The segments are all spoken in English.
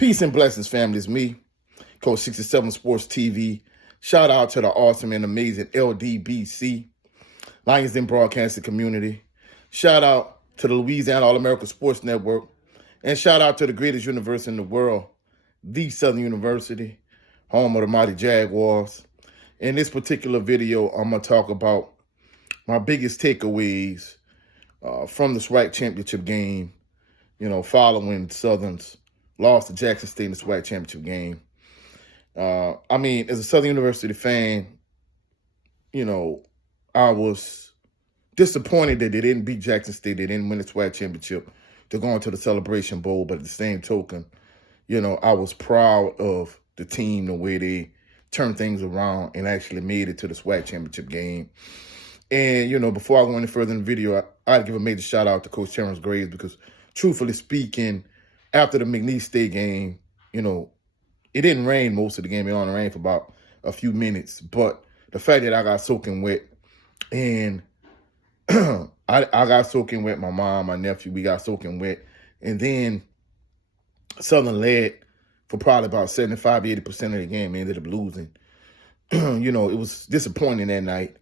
Peace and blessings, family. It's me, Coach 67 Sports TV. Shout out to the awesome and amazing LDBC, Lions Den Broadcasting Community. Shout out to the Louisiana All-America Sports Network. And shout out to the greatest university in the world, the Southern University, home of the mighty Jaguars. In this particular video, I'm going to talk about my biggest takeaways from the SWAC Championship Game, following Southern's loss to Jackson State in the SWAC Championship Game. As a Southern University fan, I was disappointed that they didn't beat Jackson State. They didn't win the SWAC Championship. They're going to the Celebration Bowl, but at the same token, I was proud of the team, the way they turned things around and actually made it to the SWAC Championship Game. And, before I go any further in the video, I'd give a major shout out to Coach Terrence Graves because, truthfully speaking, after the McNeese State game, it didn't rain most of the game. It only rained for about a few minutes. But the fact that I got soaking wet, and I got soaking wet, my mom, my nephew, we got soaking wet. And then Southern led for probably about 75-80% of the game. They ended up losing. It was disappointing that night.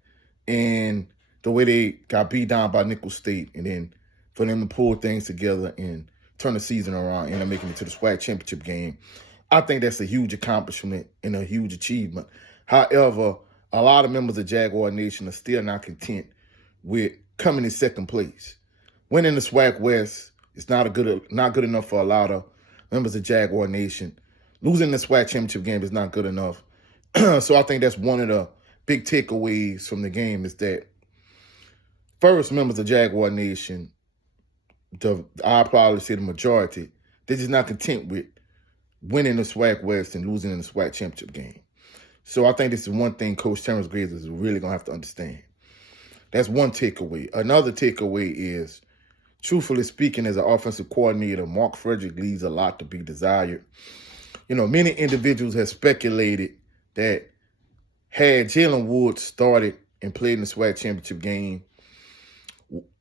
And the way they got beat down by Nicholls State, and then for them to pull things together and turn the season around and making it to the SWAC Championship Game, I think that's a huge accomplishment and a huge achievement. However, a lot of members of Jaguar Nation are still not content with coming in second place. Winning the SWAC West is not good enough for a lot of members of Jaguar Nation. Losing the SWAC Championship Game is not good enough. So I think that's one of the big takeaways from the game, is that first, members of Jaguar Nation, I probably say the majority, they're just not content with winning the SWAC West and losing in the SWAC Championship Game. So I think this is one thing Coach Terrence Graves is really going to have to understand. That's one takeaway. Another takeaway is, truthfully speaking, as an offensive coordinator, Mark Frederick leaves a lot to be desired. Many individuals have speculated that had Jalen Woods started and played in the SWAC Championship Game,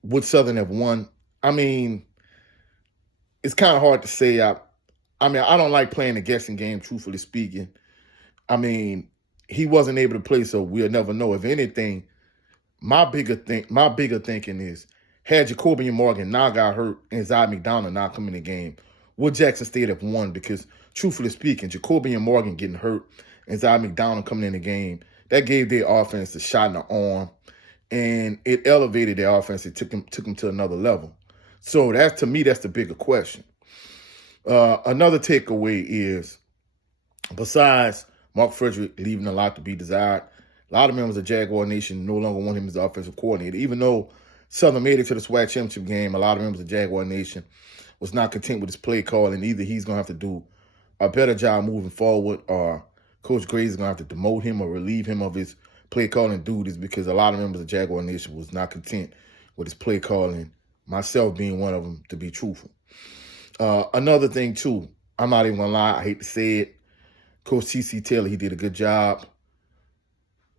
would Southern have won? It's kind of hard to say. I don't like playing the guessing game, truthfully speaking. He wasn't able to play, so we'll never know. If anything, my bigger thinking is, had Jacobian Morgan now got hurt and Zai McDonald now come in the game, would Jackson State have won? Because, truthfully speaking, Jacobian Morgan getting hurt and Zai McDonald coming in the game, that gave their offense a shot in the arm, and it elevated their offense. It took them to another level. So to me, that's the bigger question. Another takeaway is, besides Mark Frederick leaving a lot to be desired, a lot of members of Jaguar Nation no longer want him as the offensive coordinator. Even though Southern made it to the SWAC Championship Game, a lot of members of Jaguar Nation was not content with his play call, and either he's going to have to do a better job moving forward, or Coach Graves is going to have to demote him or relieve him of his play calling duties, because a lot of members of Jaguar Nation was not content with his play calling, myself being one of them, to be truthful. Another thing, too, I'm not even going to lie, I hate to say it, Coach T.C. Taylor, he did a good job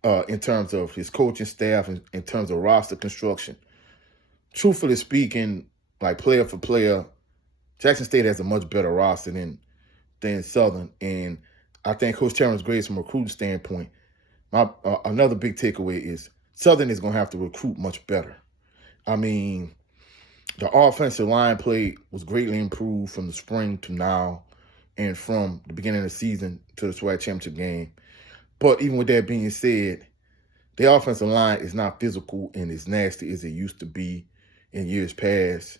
in terms of his coaching staff, and in terms of roster construction. Truthfully speaking, like player for player, Jackson State has a much better roster than Southern. And I think Coach Terrence Graves, from a recruiting standpoint, another big takeaway is Southern is going to have to recruit much better. The offensive line play was greatly improved from the spring to now, and from the beginning of the season to the SWAC Championship Game. But even with that being said, the offensive line is not physical and as nasty as it used to be in years past.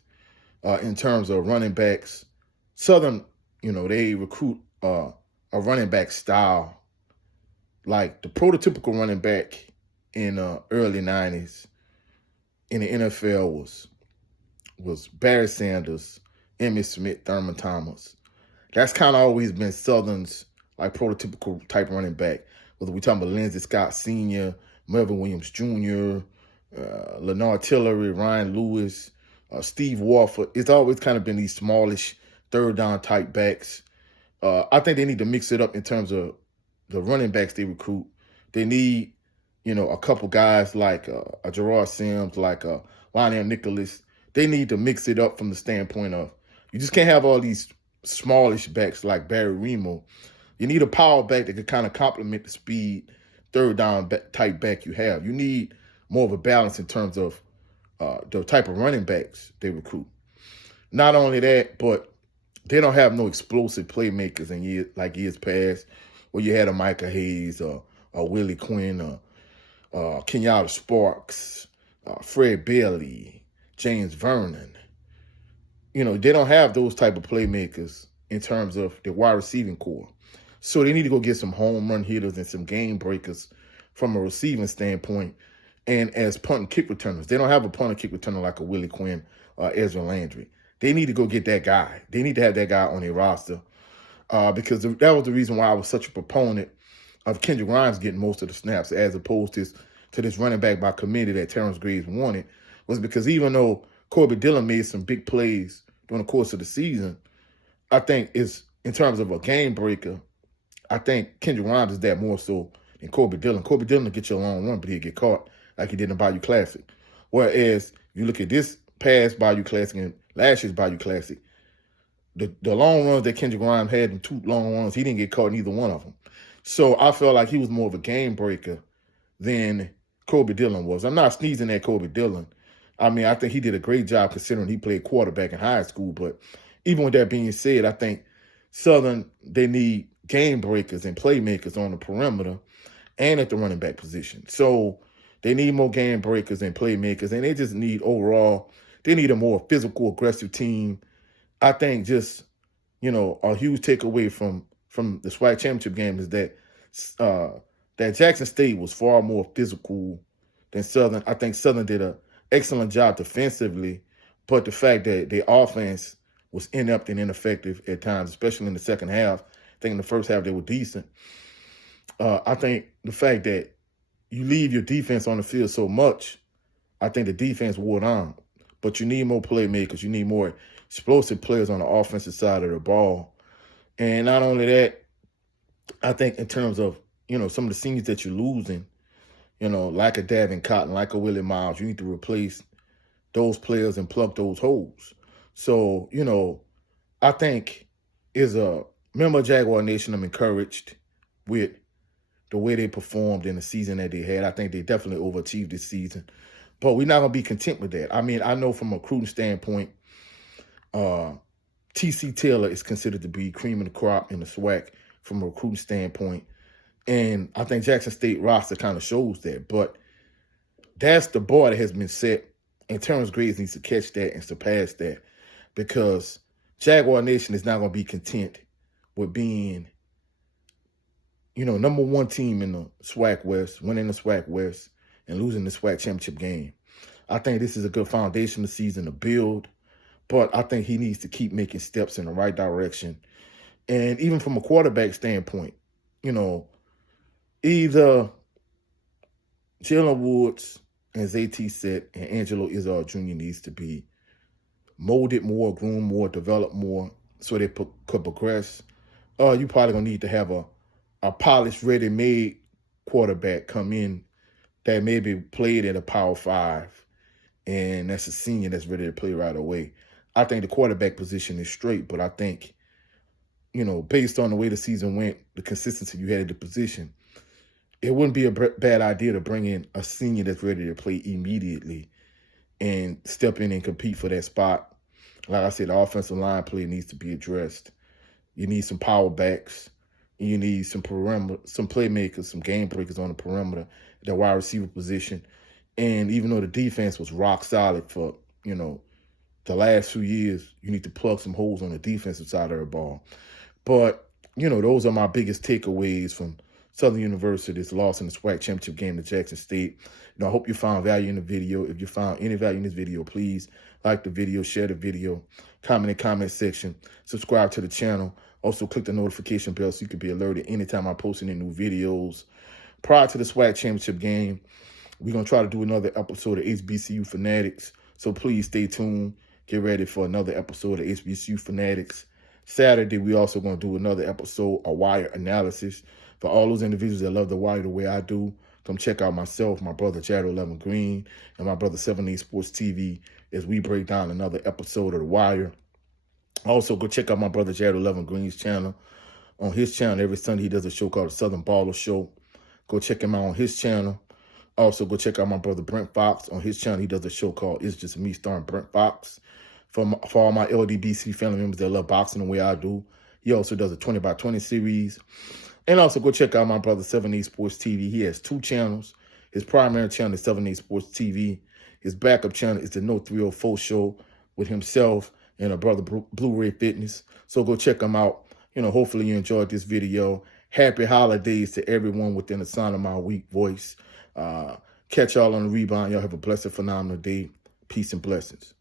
In terms of running backs, Southern, they recruit a running back style. Like the prototypical running back in the early 90s in the NFL was Barry Sanders, Emmitt Smith, Thurman Thomas. That's kind of always been Southern's like prototypical type running back. Whether we're talking about Lindsey Scott Sr., Melvin Williams Jr., Lenard Tillery, Ryan Lewis, Steve Warford, it's always kind of been these smallish third down type backs. I think they need to mix it up in terms of the running backs they recruit. They need, a couple guys like a Gerard Sims, like Lionel Nicholas. They need to mix it up from the standpoint of, you just can't have all these smallish backs like Barry Remo. You need a power back that can kind of complement the speed, third down type back you have. You need more of a balance in terms of the type of running backs they recruit. Not only that, but they don't have no explosive playmakers in years past, where you had a Micah Hayes or Willie Quinn or Kenyatta Sparks, Fred Bailey, James Vernon. They don't have those type of playmakers in terms of the wide receiving core. So they need to go get some home run hitters and some game breakers from a receiving standpoint. And as punt and kick returners, they don't have a punt and kick returner like a Willie Quinn or Ezra Landry. They need to go get that guy. They need to have that guy on their roster because that was the reason why I was such a proponent of Kendrick Grimes getting most of the snaps as opposed to this running back by committee that Terrence Graves wanted, was because even though Corby Dillon made some big plays during the course of the season, I think in terms of a game breaker, I think Kendrick Grimes is that more so than Corby Dillon. Corby Dillon will get you a long run, but he'll get caught like he did in the Bayou Classic. Whereas you look at this past Bayou Classic and last year's Bayou Classic, the long runs that Kendrick Grimes had, in 2 long runs, he didn't get caught in either one of them. So I felt like he was more of a game breaker than Corby Dillon was. I'm not sneezing at Corby Dillon. I mean, I think he did a great job considering he played quarterback in high school. But even with that being said, I think Southern, they need game breakers and playmakers on the perimeter and at the running back position. So they need more game breakers and playmakers, and they just need overall, they need a more physical, aggressive team. I think just, a huge takeaway from the SWAC Championship game is that that Jackson State was far more physical than Southern. I think Southern did an excellent job defensively, but the fact that their offense was inept and ineffective at times, especially in the second half. I think in the first half they were decent. I think the fact that you leave your defense on the field so much, I think the defense wore on. But you need more playmakers. You need more explosive players on the offensive side of the ball. And not only that, I think in terms of, some of the seniors that you're losing, like a Davin Cotton, like a Willie Miles, you need to replace those players and plug those holes. So, I think as a member of Jaguar Nation, I'm encouraged with the way they performed in the season that they had. I think they definitely overachieved this season. But we're not going to be content with that. I mean, I know from a recruiting standpoint, T.C. Taylor is considered to be cream of the crop in the SWAC from a recruiting standpoint. And I think Jackson State roster kind of shows that. But that's the bar that has been set. And Terrence Graves needs to catch that and surpass that. Because Jaguar Nation is not going to be content with being, number one team in the SWAC West, winning the SWAC West, and losing the SWAC Championship game. I think this is a good foundation of the season to build, but I think he needs to keep making steps in the right direction. And even from a quarterback standpoint, either Jalen Woods and Zayt Set and Angelo Izzard Jr. needs to be molded more, groomed more, developed more so they could progress. You probably going to need to have a polished, ready-made quarterback come in that maybe played at a Power 5, and that's a senior that's ready to play right away. I think the quarterback position is straight, but I think, based on the way the season went, the consistency you had at the position, it wouldn't be a bad idea to bring in a senior that's ready to play immediately and step in and compete for that spot. Like I said, the offensive line play needs to be addressed. You need some power backs. You need some perimeter, some playmakers, some game breakers on the perimeter, the wide receiver position. And even though the defense was rock solid for, the last 2 years, you need to plug some holes on the defensive side of the ball. But, those are my biggest takeaways from Southern University's loss in the SWAC Championship game to Jackson State. I hope you found value in the video. If you found any value in this video, please like the video, share the video, comment in the comment section, subscribe to the channel. Also, click the notification bell so you can be alerted anytime I post any new videos. Prior to the SWAC Championship game, we're going to try to do another episode of HBCU Fanatics. So please stay tuned. Get ready for another episode of HBCU Fanatics. Saturday, we also going to do another episode of Wire Analysis. For all those individuals that love the Wire the way I do, come check out myself, my brother Jared 11 Green, and my brother 78 Sports TV as we break down another episode of The Wire. Also, go check out my brother Jared 11 Green's channel. On his channel, every Sunday, he does a show called the Southern Baller Show. Go check him out on his channel. Also, go check out my brother Brent Fox. On his channel, he does a show called It's Just Me, starring Brent Fox. For all my LDBC family members that love boxing the way I do, he also does a 20x20 series. And also, go check out my brother 7A Sports TV. He has 2 channels. His primary channel is 7A Sports TV. His backup channel is the No 304 Show with himself and a brother Blu-ray Fitness. So go check him out. Hopefully you enjoyed this video. Happy holidays to everyone within the sound of my weak voice. Catch y'all on the rebound. Y'all have a blessed, phenomenal day. Peace and blessings.